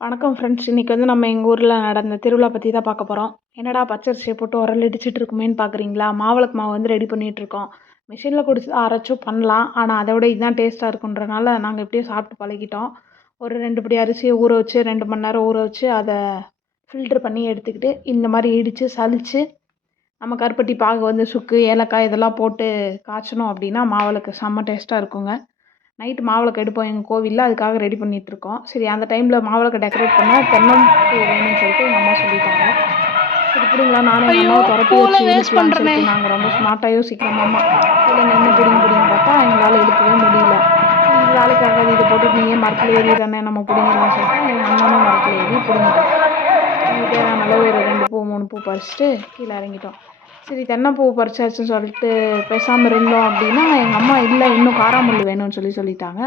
வணக்கம் ஃப்ரெண்ட்ஸ். இன்றைக்கி நம்ம எங்கள் ஊரில் நடந்த திருவிழா பற்றி தான் பார்க்க போகிறோம். என்னடா பச்சரிசியை போட்டு உரல் இடிச்சிட்டு இருக்குமேன்னு பார்க்குறீங்களா? மாவிளக்கு மாவு ரெடி பண்ணிகிட்ருக்கோம். மிஷினில் கொடுத்து அரைச்சும் பண்ணலாம், ஆனால் அதை விட இதுதான் டேஸ்ட்டாக இருக்குன்றனால நாங்கள் இப்படியே சாப்பிட்டு பழகிட்டோம். ஒரு 2 படி அரிசியை ஊற வச்சு 2 மணி நேரம் ஊற வச்சு அதை ஃபில்ட்ரு பண்ணி எடுத்துக்கிட்டு இந்த மாதிரி இடித்து சலித்து நம்ம கருப்பட்டி பாகு சுக்கு ஏலக்காய் இதெல்லாம் போட்டு காய்ச்சணும் அப்படின்னா மாவிளக்கு செம்ம டேஸ்ட்டாக இருக்குங்க. நைட்டு மாவிளக்கு எடுப்போம் எங்கள் கோவிலில், அதுக்காக ரெடி பண்ணிகிட்ருக்கோம். சரி, அந்த டைமில் மாவிளக்கு டெக்கரேட் பண்ண தென்னம்பூ வேணும்னு சொல்லிட்டு எங்கள் அம்மா சொல்லிட்டாங்க. சரி பிடிங்களா, நானும் எங்கள் அம்மாவை துரத்தி வச்சு இழுக்கலாம்னு சொல்லிட்டு நாங்கள் ரொம்ப ஸ்மார்ட்டாக யோசிக்கிறோம். அம்மா கீழே நின்று பிடிங்க பார்த்தா எங்களால் எடுக்கவே முடியல. இது வேலைக்காக இதை போட்டு நீயே மரத்தில் ஏறி தானே நம்ம பிடிங்கலாம் சொல்லிட்டு எங்கள் அண்ணனும் மரத்தில் ஏறி பிடிங்கிட்டோம். எங்கள் தேவையான அளவு ஒரு 2 பூ 3 பூ பறிச்சுட்டு கீழே இறங்கிட்டோம். சரி, தென்னைப்பூ பறிச்சாச்சுன்னு சொல்லிட்டு பேசாமல் இருந்தோம் அப்படின்னா எங்கள் அம்மா இல்லை இன்னும் காராமுள் வேணும்னு சொல்லிட்டாங்க.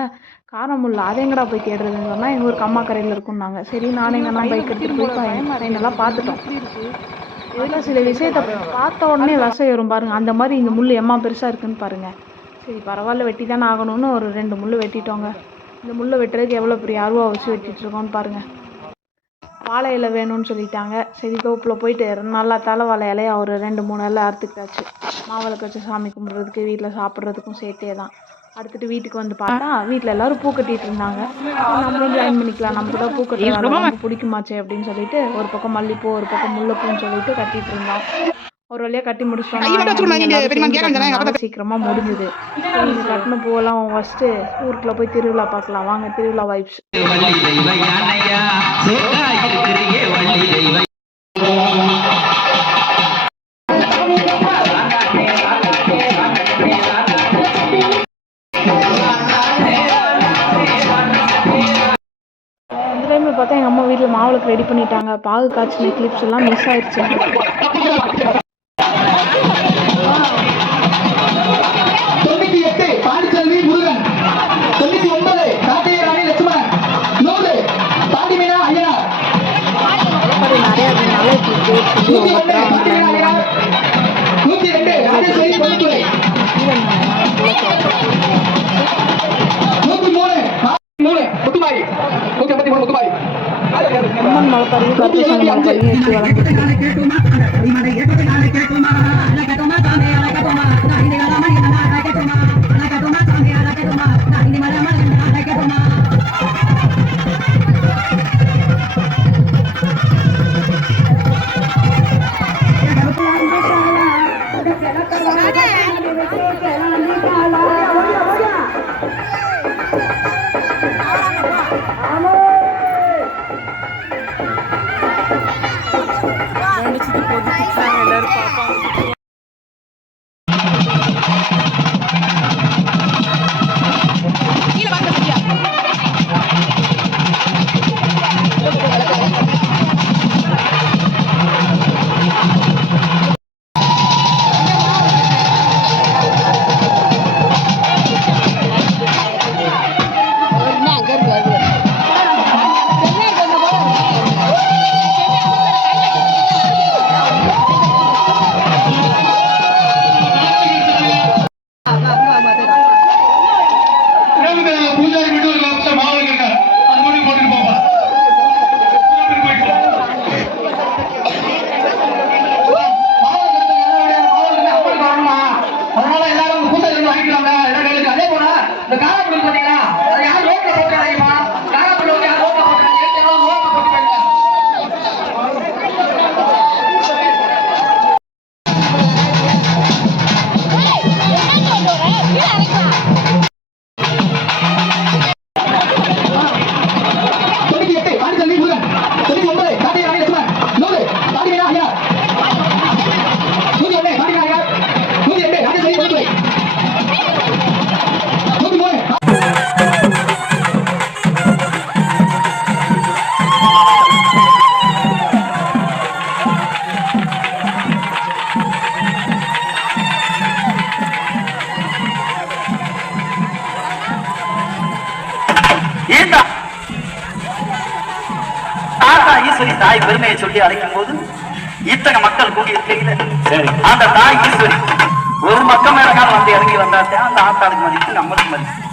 காராமுள் அதை எங்கடா போய் தேடுறதுன்னு சொன்னால் எங்கள் ஊருக்கு அம்மா கரையில் இருக்குன்னாங்க. சரி, நானும் எங்கள் அண்ணா பைக் எடுத்துகிட்டு போய் ட்ரெயினெல்லாம் பார்த்துட்டோம். இதெல்லாம் சில விஷயத்தை பார்த்த உடனே விசை வரும் பாருங்கள், அந்த மாதிரி இந்த முள் எம்மா பெருசாக இருக்குதுன்னு பாருங்கள். சரி பரவாயில்ல, வெட்டி தானே ஆகணும்னு ஒரு 2 முள் வெட்டிட்டோங்க. இந்த முள்ளை வெட்டுறதுக்கு எவ்வளோ பெரிய அருவா வச்சு வெட்டிகிட்ருக்கோன்னு பாருங்கள். வாழை இலை வேணும்னு சொல்லிட்டாங்க. சரி, தோப்பில் போயிட்டு நல்லா தலைவாழை இலையை ஒரு 2-3 இலை அறுத்துக்கிட்டாச்சு. மாவிளக்கு வச்சு சாமி கும்பிட்றதுக்கு வீட்டில் சாப்பிட்றதுக்கும் சேர்த்தே தான். அடுத்துட்டு வீட்டுக்கு பார்த்தா வீட்டில் எல்லோரும் பூ கட்டிகிட்டு இருந்தாங்க. நம்மளும் ஜாயின் பண்ணிக்கலாம், நமக்கு தான் பூ கட்டுறது ரொம்ப பிடிக்குமாச்சே அப்படின்னு சொல்லிட்டு ஒரு பக்கம் மல்லிப்பூ ஒரு பக்கம் முல்லைப்பூன்னு சொல்லிட்டு கட்டிகிட்டு இருந்தோம். ஒரு வழியாக கட்டி முடிச்சிட்டோம். சீக்கிரமாக முடிஞ்சுது. நீங்கள் கட்டின பூவெல்லாம் ஃபஸ்ட்டு ஊருக்குள்ளே போய் திருவிழா பார்க்கலாம் வாங்க. திருவிழா வைப்ஸ். இந்த டைமில் பார்த்தா எங்கள் அம்மா வீட்டில் மாவிளக்கு ரெடி பண்ணிட்டாங்க. பாகு காய்ச்சின கிளிப்ஸ் எல்லாம் மிஸ் ஆயிடுச்சு. அம்மன் மலைப்பாறையும் கருப்பசாமி மலைப்பாறையும் எடுத்து வளர்ந்துருக்கு. ஈஸ்வரி தாய் பெருமையை சொல்லி அழைக்கும் போது இத்தனை மக்கள் கூடி இருக்கையில அந்த தாய் ஈஸ்வரி ஒரு பக்கம் மேலக்கான இறங்கி வந்தாத்தே அந்த ஆத்தாளுக்கு மதிப்பு நம்மளுக்கு மதிப்பு.